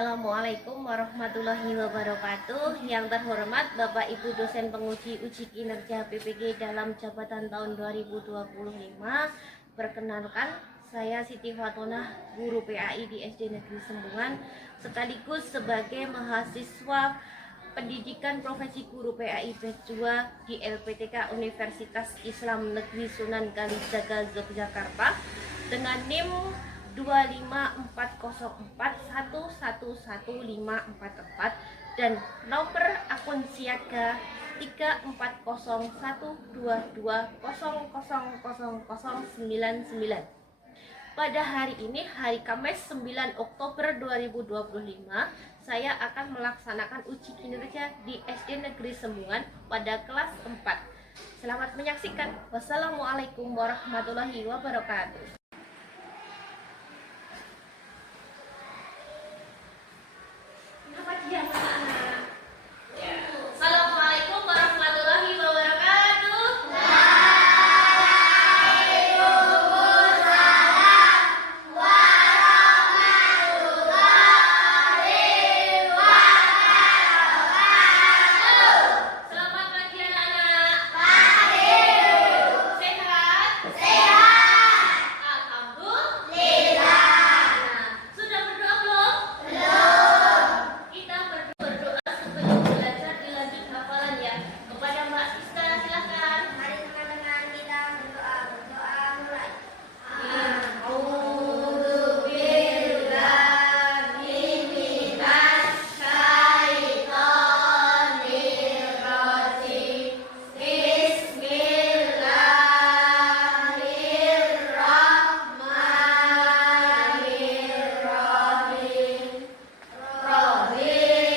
Assalamualaikum warahmatullahi wabarakatuh. Yang terhormat Bapak Ibu dosen penguji uji kinerja PPG dalam jabatan tahun 2025. Perkenalkan, saya Siti Fatonah, guru PAI di SD Negeri Sembungan, sekaligus sebagai mahasiswa pendidikan profesi guru PAI batch 2 di LPTK Universitas Islam Negeri Sunan Kalijaga Yogyakarta dengan NIM 25404111544 dan nomor akun siaga 340122000099. Pada hari ini, hari Kamis 9 Oktober 2025, saya akan melaksanakan uji kinerja di SD Negeri Sembungan pada kelas 4. Selamat menyaksikan. Wassalamualaikum warahmatullahi wabarakatuh. Assalamualaikum warahmatullahi wabarakatuh. Waalaikumsalam warahmatullahi wabarakatuh. Selamat pagi anak-anak. Pagi. Sehat? Sehat. Alhamdulillah. Sudah berdoa belum? Belum. Kita berdoa sebelum belajar dilanjut hafalan ya. Kepada Mbak Siska silakan. Mari teman-teman kita berdoa mulai. A'udzu billahi minasy syaithanir rajim. Bismillahirrahmanirrahim.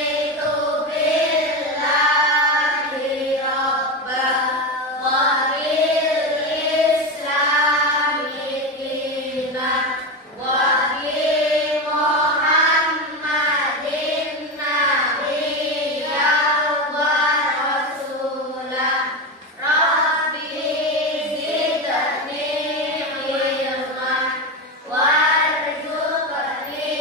Raditu billahi rabbah wa bil islami dinan wa bi Muhammadin nabiyyan wa rasulah. Rabbi zidni ilman warzuqni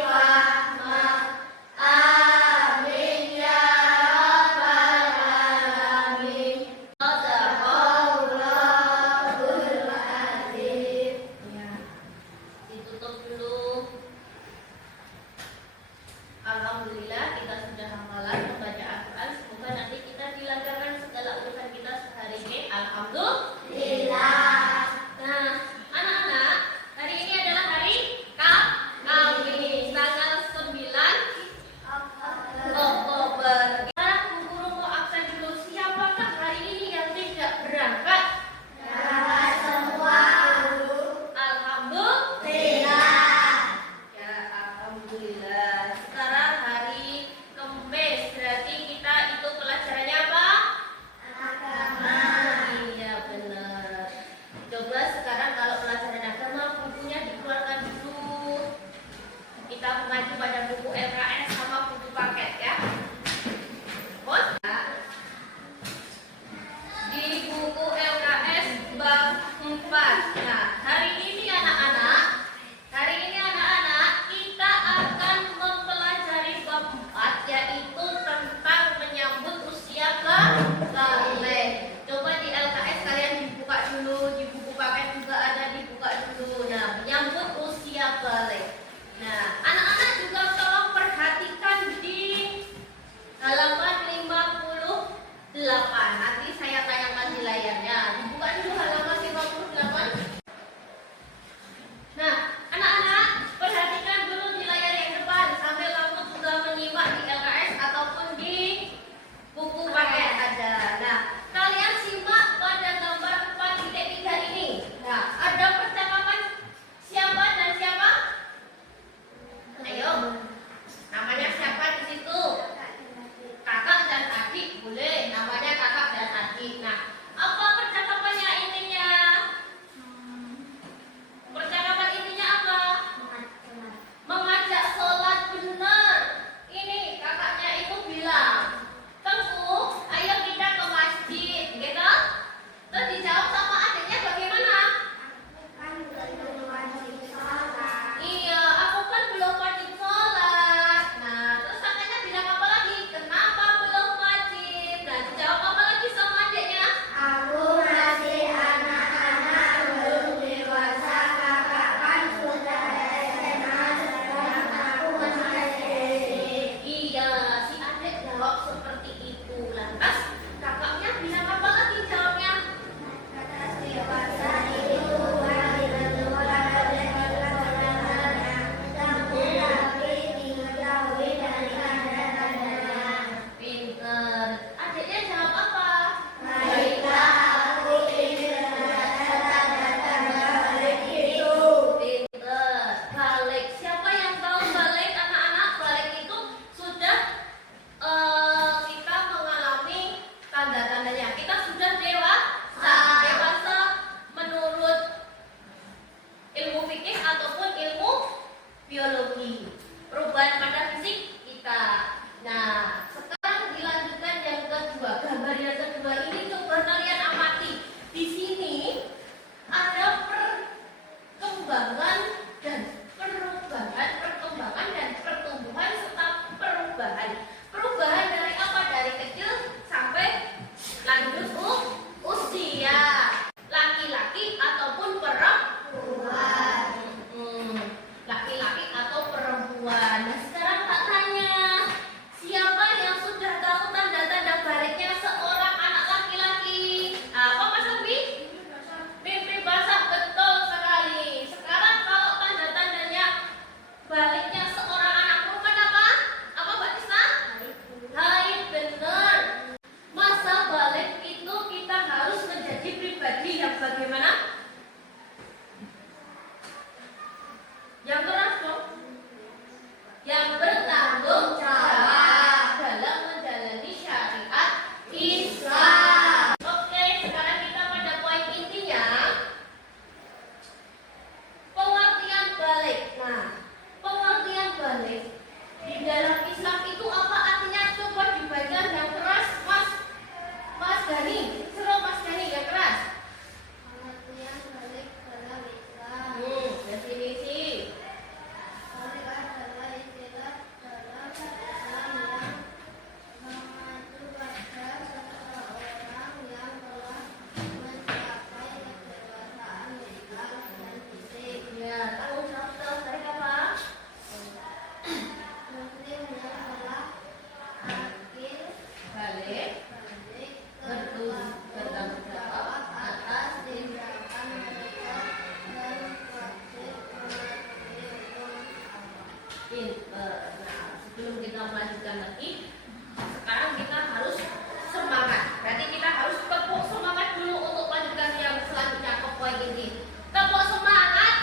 fahman. Amin ya rabbal alamin. Shadaqallahul azim. Ya, ditutup dulu. Alhamdulillah kita sudah hafalan membaca Al-Quran. Semoga nanti kita dilancarkan segala urusan kita sehari ini. Alhamdulillah. Nah, anak-anak, hari ini adalah hari Kamis, tanggal 9 Oktober. Sekarang Bu Guru mau absen dulu. Siapakah hari ini yang tidak berangkat? Berangkat semua, Bu. Alhamdulillah. Pinter. Nah, sebelum kita melanjutkan lagi, sekarang kita harus semangat. Berarti kita harus tepuk semangat dulu untuk melanjutkan yang selanjutnya ke poin ini. Tepuk semangat.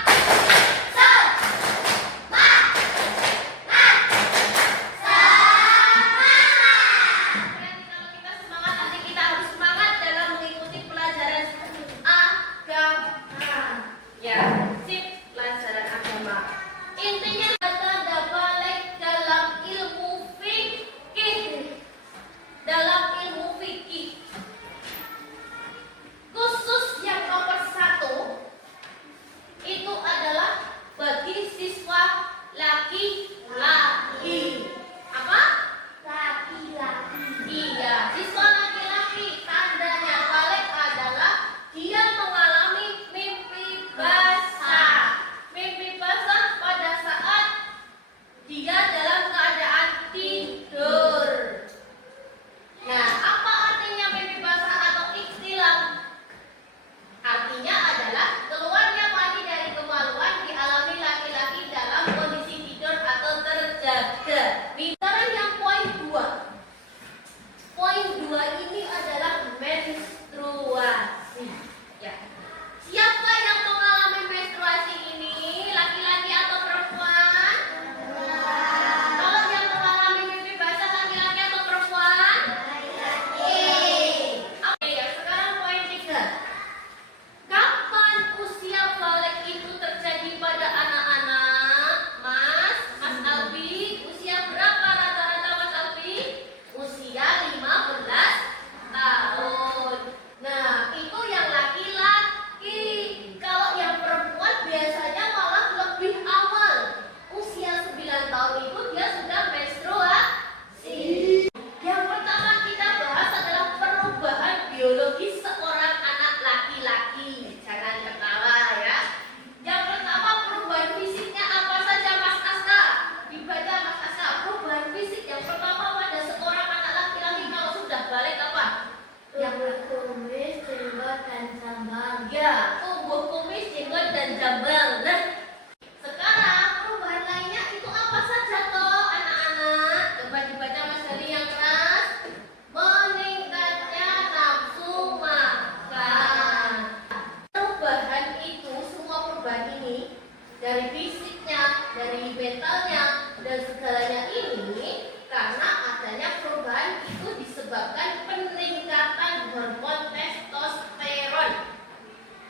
Dari fisiknya, dari mentalnya, dan segalanya ini karena adanya perubahan itu disebabkan peningkatan hormon testosteron.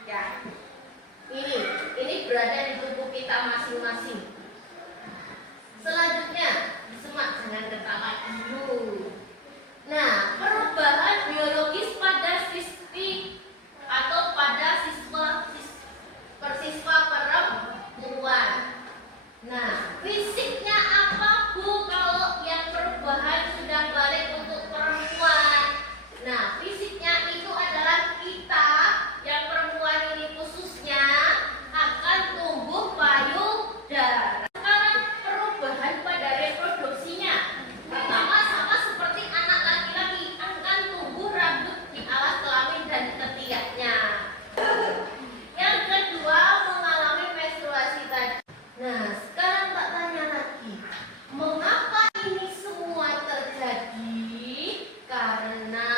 Ya, ini berada di tubuh kita masing-masing. Selanjutnya, disimak dengan ketawa dulu. Nah, perubahan biologis pada siswi atau pada siswa perempuan. Nah, fisiknya apa Bu kalau yang perubahan sudah balik untuk perempuan? Nah, fisiknya itu adalah kita yang perempuan ini khususnya akan tumbuh payudara. Sekarang perubahan pada reproduksinya. Pertama sama seperti anak laki-laki akan tumbuh rambut di alas kelamin dan ketiaknya. Yang kedua mengalami menstruasi tadi. Nah, sekarang tak tanya lagi, mengapa ini semua terjadi? Karena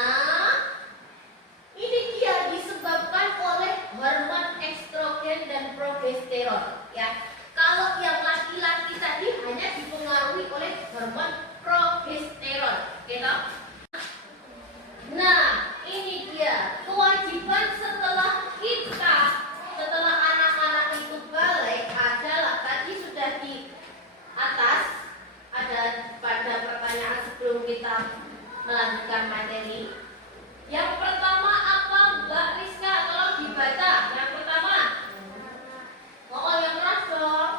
ini dia disebabkan oleh hormon estrogen dan progesteron. Ya, kalau yang laki-laki tadi hanya dipengaruhi oleh hormon progesteron, gitu. Nah, ini dia kewajiban setelah anak-anak itu balik adalah tadi sudah di atas ada pada pertanyaan sebelum kita melanjutkan materi. Yang pertama apa Mbak Rizka? Tolong dibaca. Yang pertama. Oh, yang keras dong.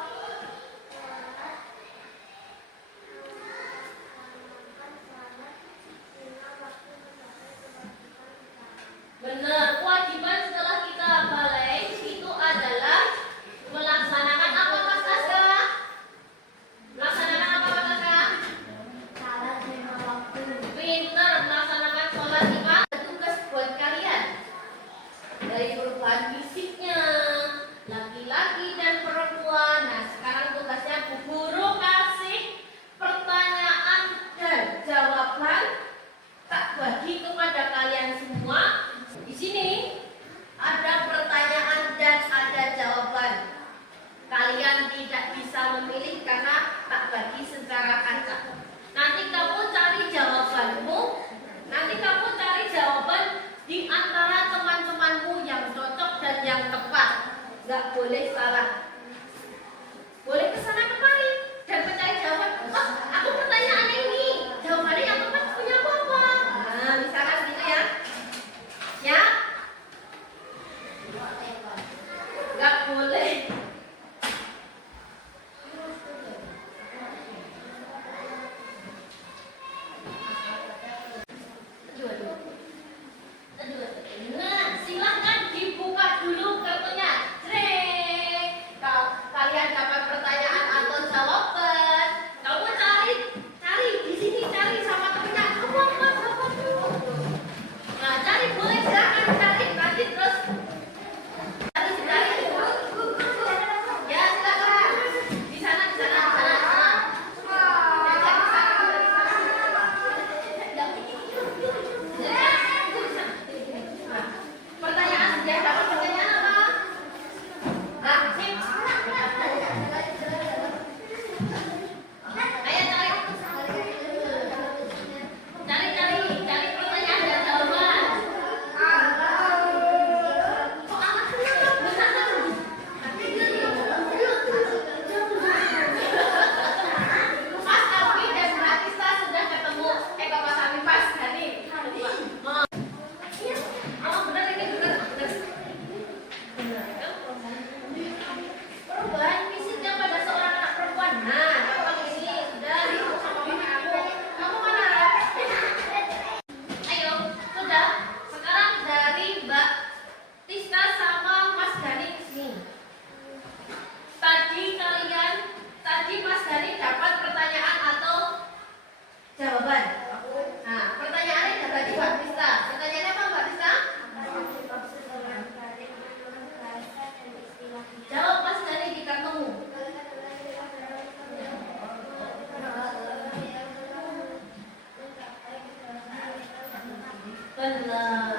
benar.